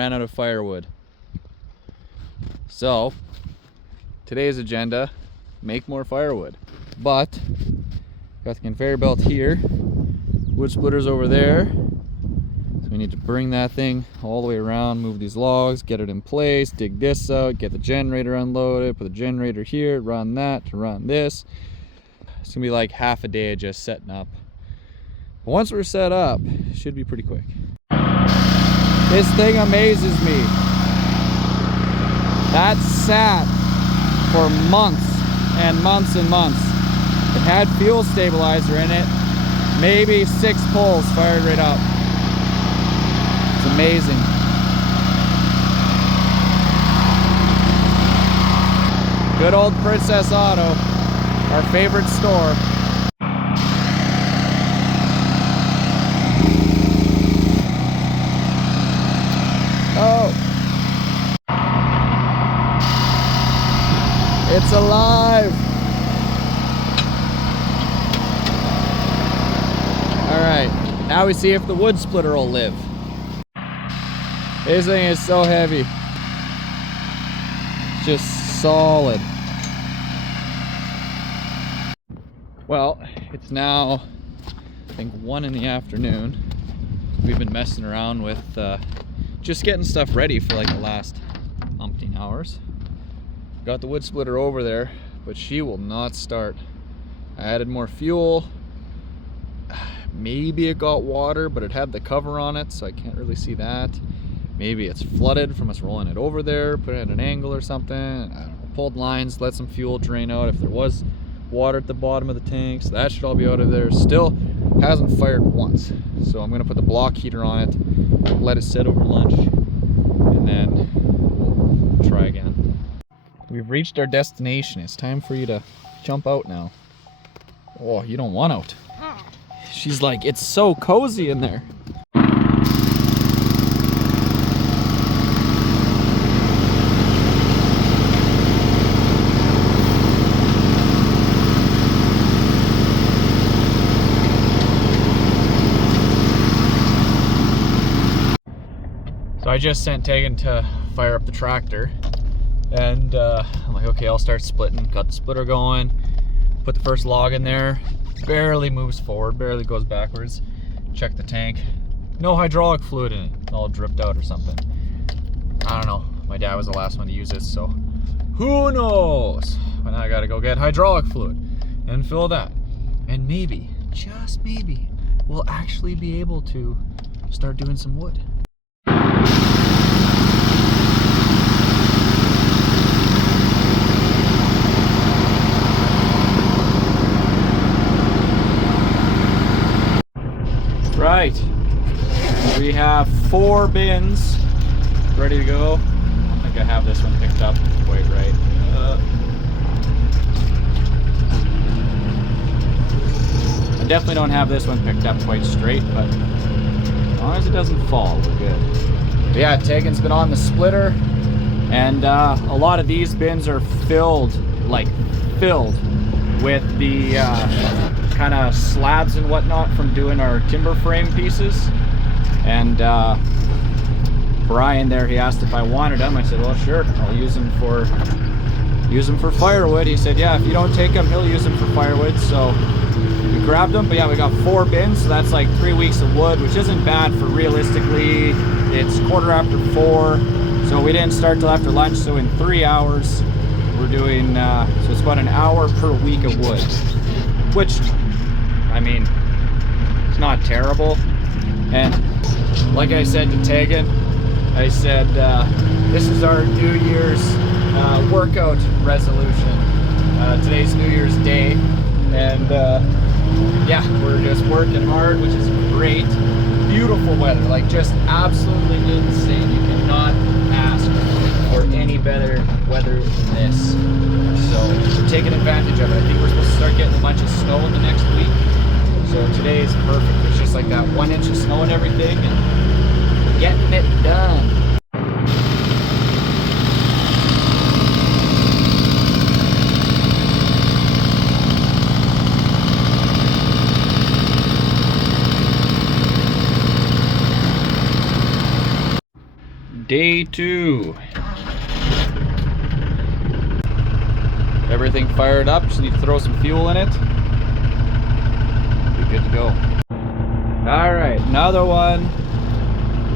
ran out of firewood. So today's agenda, make more firewood. But got the conveyor belt here, wood splitters over there. So we need to bring that thing all the way around, move these logs, get it in place, dig this out, get the generator unloaded, put the generator here, run that to run this. It's gonna be like half a day of just setting up. But once we're set up, it should be pretty quick. This thing amazes me. That sat for months and months and months. It had fuel stabilizer in it. Maybe 6 pulls fired right up. It's amazing. Good old Princess Auto, our favorite store. Oh, it's alive. All right, now we see if the wood splitter will live. This thing is so heavy. It's just solid. Well, it's now, I think, 1 in the afternoon. We've been messing around with just getting stuff ready for like the last umpteen hours. Got the wood splitter over there, but she will not start. I added more fuel. Maybe it got water, but it had the cover on it, so I can't really see that. Maybe it's flooded from us rolling it over there, put it at an angle or something. I don't know. Pulled lines, let some fuel drain out if there was water at the bottom of the tank, so that should all be out of there. Still hasn't fired once, so I'm gonna put the block heater on it, let it sit over lunch, and then we'll try again. We've reached our destination. It's time for you to jump out now. Oh, you don't want out. She's like, it's so cozy in there. So I just sent Tegan to fire up the tractor, and I'm like, okay, I'll start splitting. Got the splitter going, put the first log in there, barely moves forward, barely goes backwards. Check the tank, no hydraulic fluid in it, all dripped out or something. I don't know, my dad was the last one to use this, so who knows? But now I gotta go get hydraulic fluid and fill that, and maybe, just maybe, we'll actually be able to start doing some wood. Right, we have 4 bins ready to go. I don't think I have this one picked up quite right. I definitely don't have this one picked up quite straight, but as long as it doesn't fall, we're good. But yeah, Tegan's been on the splitter, and a lot of these bins are filled, like filled with the kind of slabs and whatnot from doing our timber frame pieces. And Brian there, he asked if I wanted them. I said, well, sure, I'll use them for firewood. He said, yeah, if you don't take them, he'll use them for firewood. So we grabbed them. But yeah, we got 4 bins, so that's like 3 weeks of wood, which isn't bad for realistically. It's 4:15, so we didn't start till after lunch. So in 3 hours, we're doing so it's about an hour per week of wood, which, I mean, it's not terrible. And like I said to Tegan, I said this is our New Year's workout resolution. Today's New Year's Day, and yeah, we're just working hard, which is great. Beautiful weather, like just absolutely insane. You cannot ask for any better weather than this. So we're taking advantage of it. I think we're supposed to start getting a bunch of snow in the next week. So today is perfect. It's just like that 1 inch of snow and everything, and getting it done. Day 2. Everything fired up, just need to throw some fuel in it. Be good to go. Alright, another one.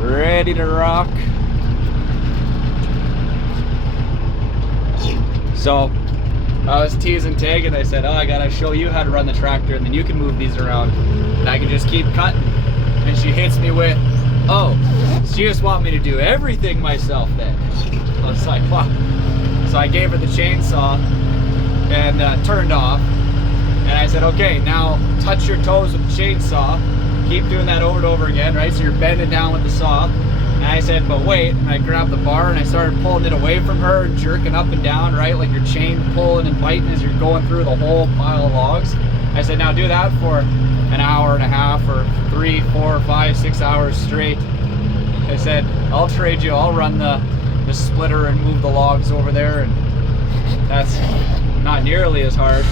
Ready to rock. So, I was teasing Tegan. I said, oh, I gotta show you how to run the tractor and then you can move these around. And I can just keep cutting. And she hits me with, oh, so you just want me to do everything myself then? I was like, wow. So I gave her the chainsaw and turned off. And I said, okay, now touch your toes with the chainsaw. Keep doing that over and over again, right? So you're bending down with the saw. And I said, but wait. And I grabbed the bar and I started pulling it away from her and jerking up and down, right? Like your chain pulling and biting as you're going through the whole pile of logs. I said, now do that for an hour and a half or 3, 4, 5, 6 hours straight. I said, I'll trade you. I'll run the splitter and move the logs over there. And that's not nearly as hard.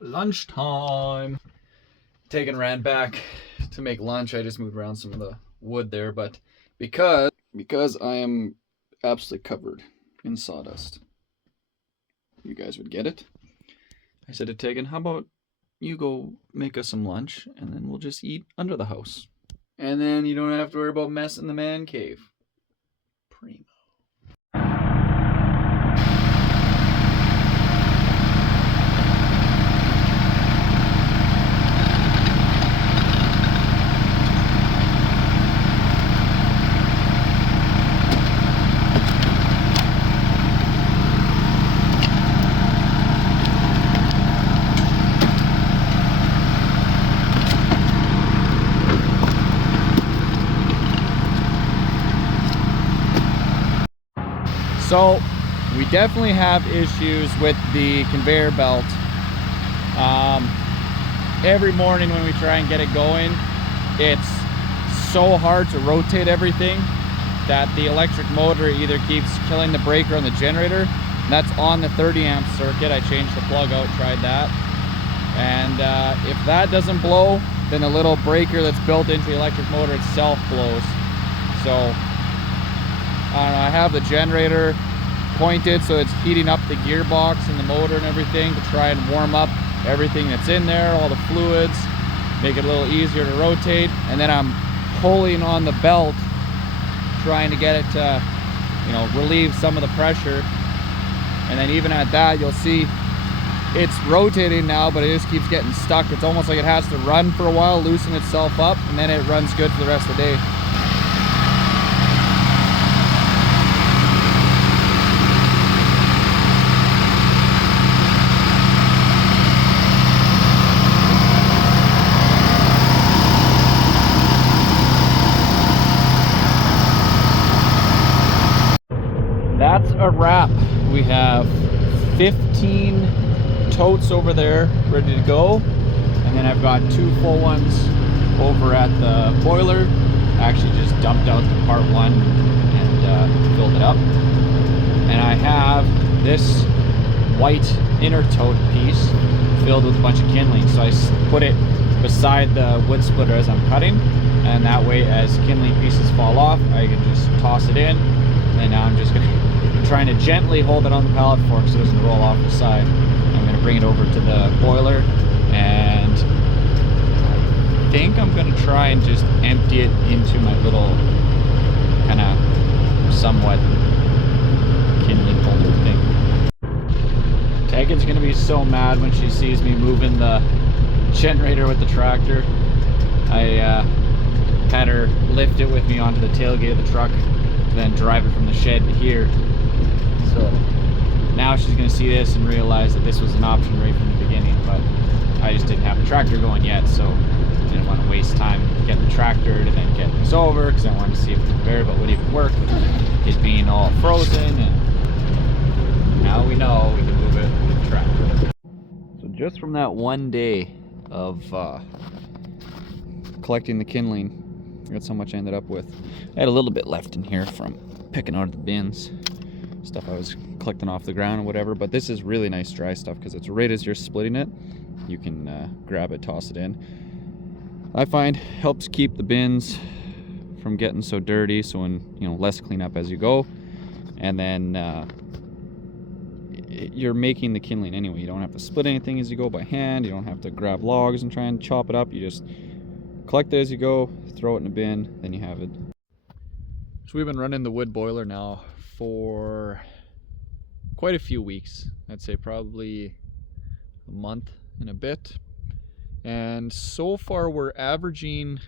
Lunchtime. Tegan ran back to make lunch. I just moved around some of the wood there, but because I am absolutely covered in sawdust, you guys would get it. I said to Tegan, how about you go make us some lunch and then we'll just eat under the house. And then you don't have to worry about messing the man cave. Primo. So we definitely have issues with the conveyor belt. Every morning when we try and get it going, it's so hard to rotate everything that the electric motor either keeps killing the breaker on the generator. And that's on the 30 amp circuit. I changed the plug out, tried that. And if that doesn't blow, then the little breaker that's built into the electric motor itself blows. So I have the generator pointed so it's heating up the gearbox and the motor and everything to try and warm up everything that's in there, all the fluids, make it a little easier to rotate. And then I'm pulling on the belt, trying to get it to, you know, relieve some of the pressure. And then even at that, you'll see it's rotating now, but it just keeps getting stuck. It's almost like it has to run for a while, loosen itself up, and then it runs good for the rest of the day. That's a wrap. We have 15 totes over there ready to go, and then I've got 2 full ones over at the boiler. I actually just dumped out the part 1 and filled it up, and I have this white inner tote piece filled with a bunch of kindling, so I put it beside the wood splitter as I'm cutting, and that way as kindling pieces fall off I can just toss it in. And now I'm just trying to gently hold it on the pallet fork so it doesn't roll off the side. I'm going to bring it over to the boiler, and I think I'm going to try and just empty it into my little kind of somewhat kindling holder thing. Tegan's going to be so mad when she sees me moving the generator with the tractor. I had her lift it with me onto the tailgate of the truck, then drive it from the shed to here. So now she's going to see this and realize that this was an option right from the beginning, but I just didn't have the tractor going yet, so I didn't want to waste time getting the tractor to then get this over, because I wanted to see if the conveyor belt would even work, it being all frozen. And now we know we can move it with the tractor. So just from that one day of collecting the kindling, that's how much I ended up with. I had a little bit left in here from picking out of the bins, stuff I was collecting off the ground or whatever, but this is really nice dry stuff because it's right as you're splitting it, you can grab it, toss it in. I find helps keep the bins from getting so dirty, so when, you know, less cleanup as you go, and then you're making the kindling anyway. You don't have to split anything as you go by hand, you don't have to grab logs and try and chop it up, you just collect it as you go, throw it in a bin, then you have it. So we've been running the wood boiler now for quite a few weeks. I'd say probably a month and a bit. And so far we're averaging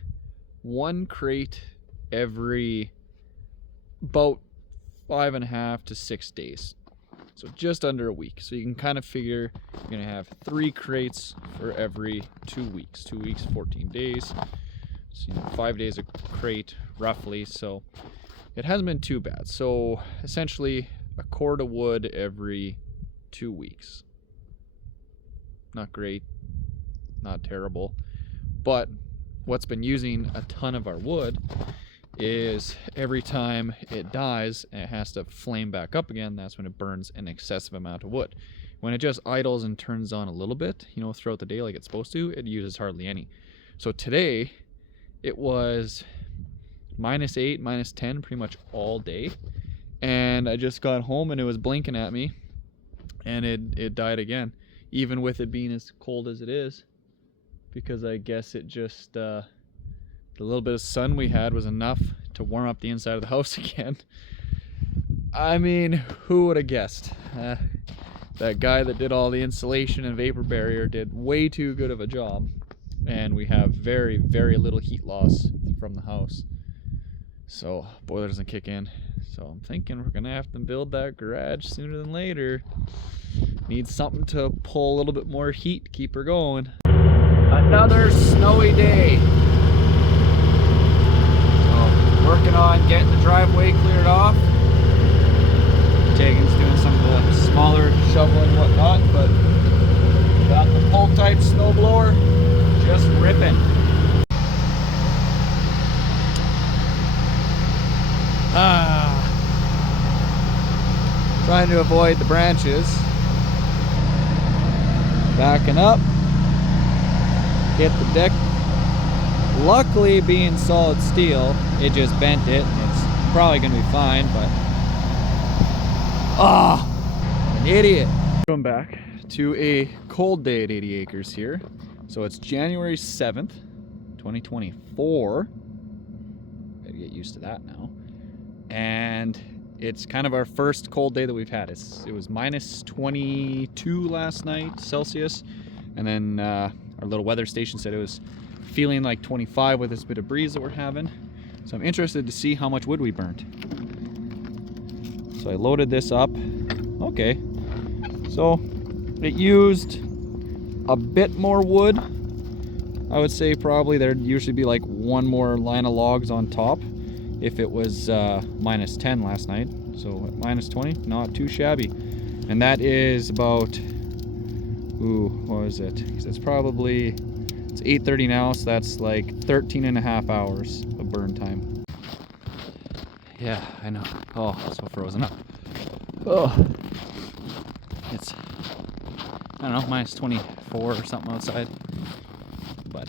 1 crate every about 5.5 to 6 days. So just under a week. So you can kind of figure you're gonna have 3 crates for every 2 weeks. 2 weeks, 14 days. So, you know, 5 days a crate roughly. So it hasn't been too bad. So essentially a cord of wood every 2 weeks. Not great, not terrible. But what's been using a ton of our wood is every time it dies and it has to flame back up again, that's when it burns an excessive amount of wood. When it just idles and turns on a little bit, you know, throughout the day like it's supposed to, it uses hardly any. So today it was -8, -10 pretty much all day, and I just got home and it was blinking at me, and it died again, even with it being as cold as it is, because I guess it just the little bit of sun we had was enough to warm up the inside of the house again. I mean, who would have guessed? That guy that did all the insulation and vapor barrier did way too good of a job, and we have very, very little heat loss from the house. So boiler doesn't kick in. So I'm thinking we're gonna have to build that garage sooner than later. Need something to pull a little bit more heat to keep her going. Another snowy day. So working on getting the driveway cleared off. Tegan's doing some of the smaller shoveling and whatnot, but got the pull type snowblower just ripping. Trying to avoid the branches. Backing up. Hit the deck. Luckily, being solid steel, it just bent it and it's probably gonna be fine, but an idiot. Going back to a cold day at 80 acres here. So it's January 7th, 2024. Gotta get used to that now. And it's kind of our first cold day that we've had. It was minus 22 last night Celsius, and then our little weather station said it was feeling like 25 with this bit of breeze that we're having. So I'm interested to see how much wood we burnt. So I loaded this up. Okay, so it used a bit more wood. I would say probably there'd usually be like one more line of logs on top if it was minus 10 last night. So at minus 20, not too shabby. And that is about, what is it? It's probably, it's 8:30 now, so that's like 13 and a half hours of burn time. Yeah, I know. Oh, so frozen up. Oh, it's, I don't know, minus 24 or something outside. But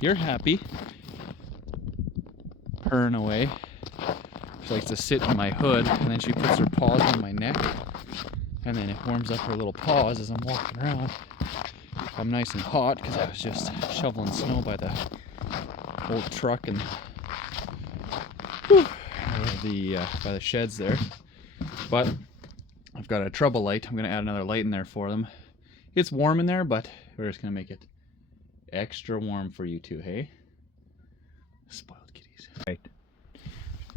you're happy. Purring away. She likes to sit in my hood, and then she puts her paws on my neck, and then it warms up her little paws as I'm walking around. I'm nice and hot because I was just shoveling snow by the old truck and by the sheds there. But I've got a trouble light. I'm gonna add another light in there for them. It's warm in there, but we're just gonna make it extra warm for you two, hey? Spoiled kitties. Right.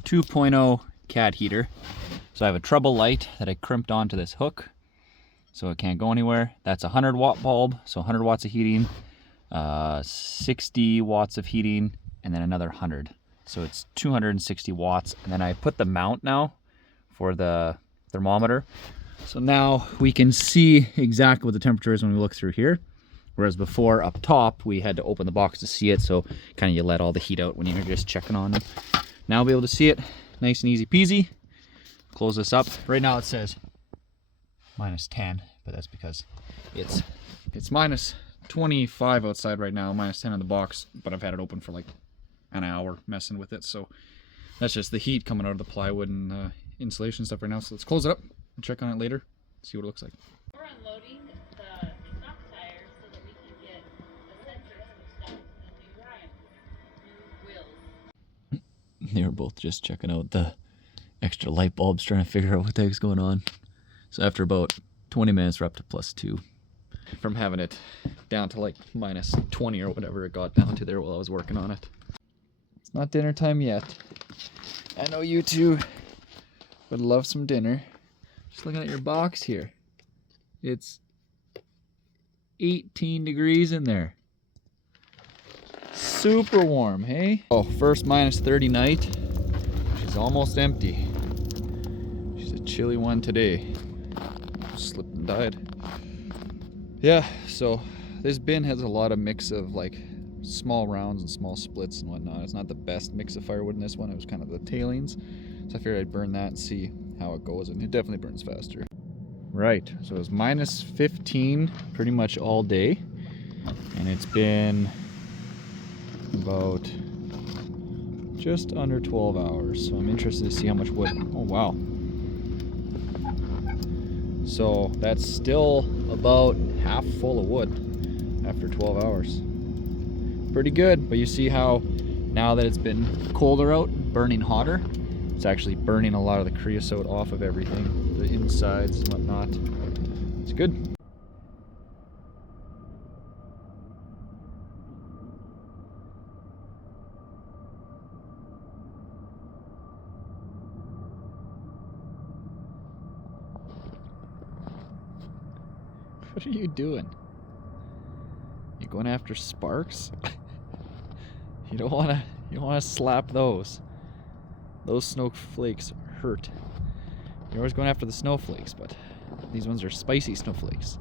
2.0 cat heater. So I have a trouble light that I crimped onto this hook so it can't go anywhere. That's a 100-watt bulb, so 100 watts of heating, 60 watts of heating, and then another 100. So it's 260 watts. And then I put the mount now for the thermometer. So now we can see exactly what the temperature is when we look through here. Whereas before, up top, we had to open the box to see it, so kind of you let all the heat out when you're just checking on it. Now we'll be able to see it nice and easy peasy. Close this up. Right now it says minus 10, but that's because it's minus 25 outside right now, minus 10 in the box, but I've had it open for like an hour messing with it, so that's just the heat coming out of the plywood and insulation stuff right now. So let's close it up and check on it later, see what it looks like. We're unloading the stock tires so that we can get the sensors and stuff and new rims, new wheels. They were both just checking out the extra light bulbs, trying to figure out what the heck's going on. So after about 20 minutes, we're up to +2. From having it down to like minus 20 or whatever it got down to there while I was working on it. It's not dinner time yet. I know you two would love some dinner. Just looking at your box here. It's 18 degrees in there. Super warm, hey? Oh, first minus 30 night. She's almost empty. She's a chilly one today. Slipped and died. Yeah, so this bin has a lot of mix of like small rounds and small splits and whatnot. It's not the best mix of firewood in this one. It was kind of the tailings. So I figured I'd burn that and see how it goes, and it definitely burns faster. Right, so it was minus 15 pretty much all day, and it's been about just under 12 hours. So I'm interested to see how much wood. Oh wow. So that's still about half full of wood after 12 hours. Pretty good, but you see how now that it's been colder out, burning hotter, it's actually burning a lot of the creosote off of everything, the insides and whatnot. It's good. What are you doing? You going after sparks? You don't wanna slap those. Those snowflakes hurt. You're always going after the snowflakes, but these ones are spicy snowflakes.